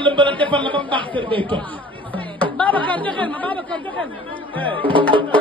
naa la mbala defal la ba mu baax kër ngay toog. Babacar joxeel ma Babacar joxeel ma.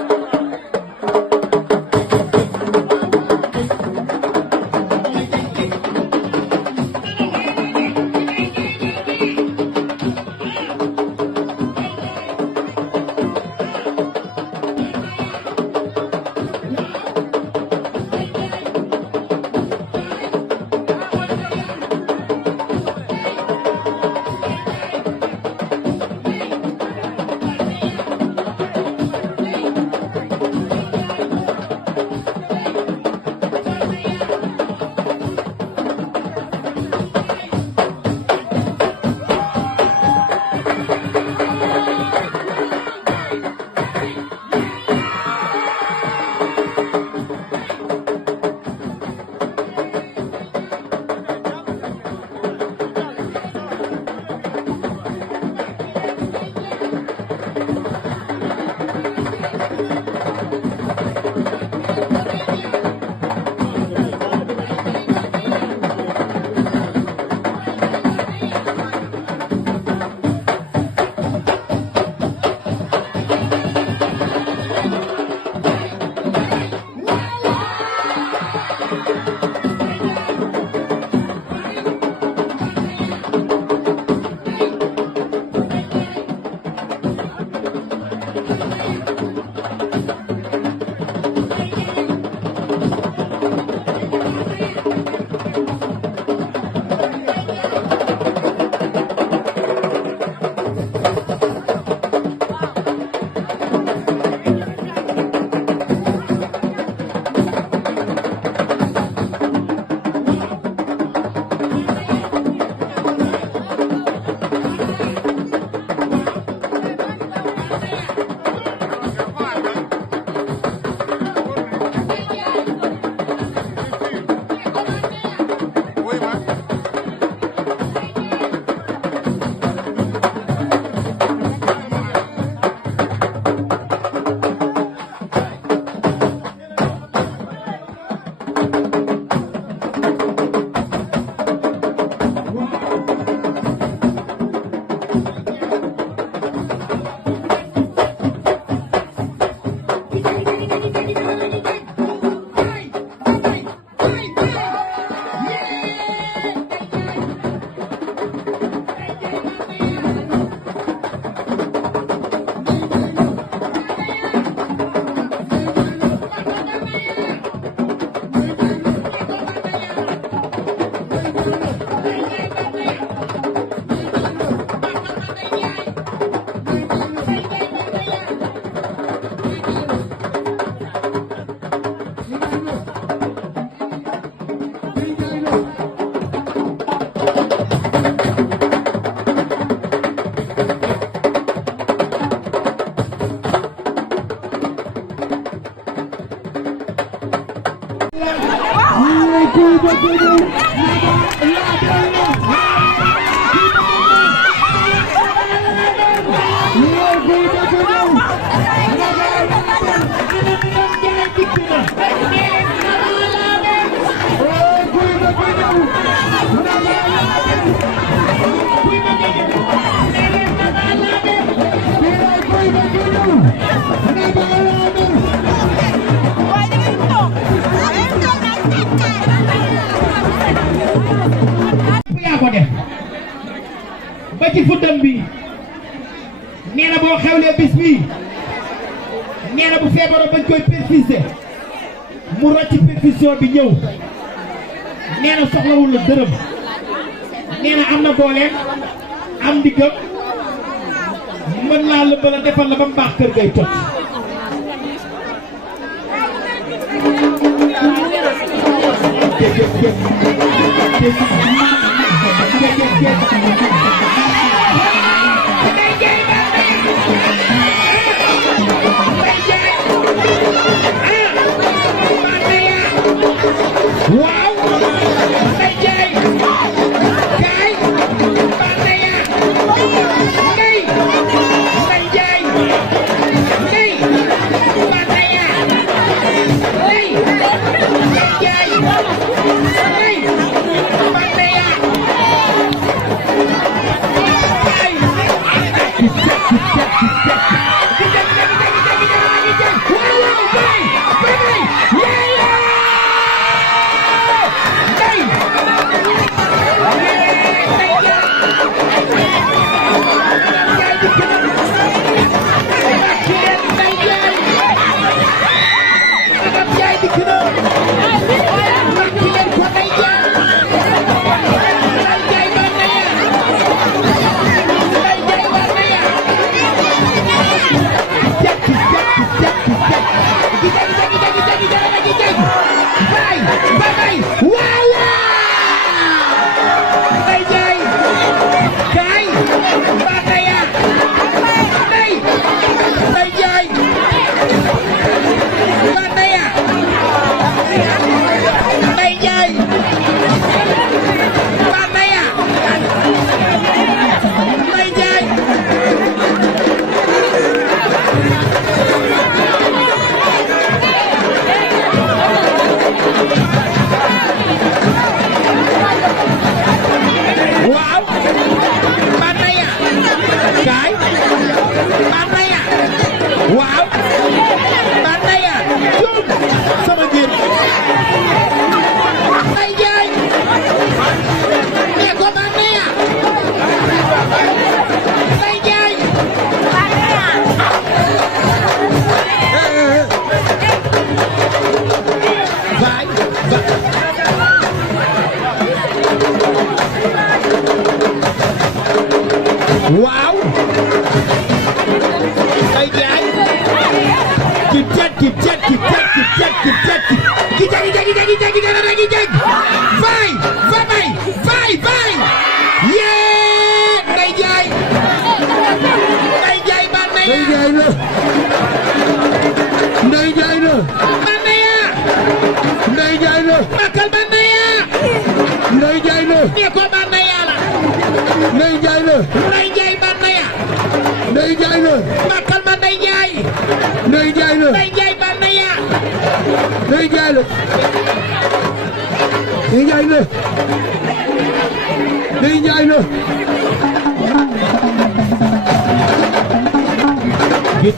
ba ci fuddam bi nee na boo xewlee bis bi nee na bu feebaroo bañ koy perfuser mu rocc perfusion bi ñëw nee na soxlawul la dërëm nee na am na dooleem am ndiggam mën laa lëmbal a defal la ba mu baax kër gay tot Hey! waaw Banaya jum sama génn Mbaye Ndiaye nee ko Banaya Mbaye Ndiaye waaw Mbaye Ndiaye kip jet vai yee Mbaye Ndiaye Banaya makal Banaya nee ko Banaya la Mbaye Ndiaye Banaya makal ma Mbaye Ndiaye Banaya Get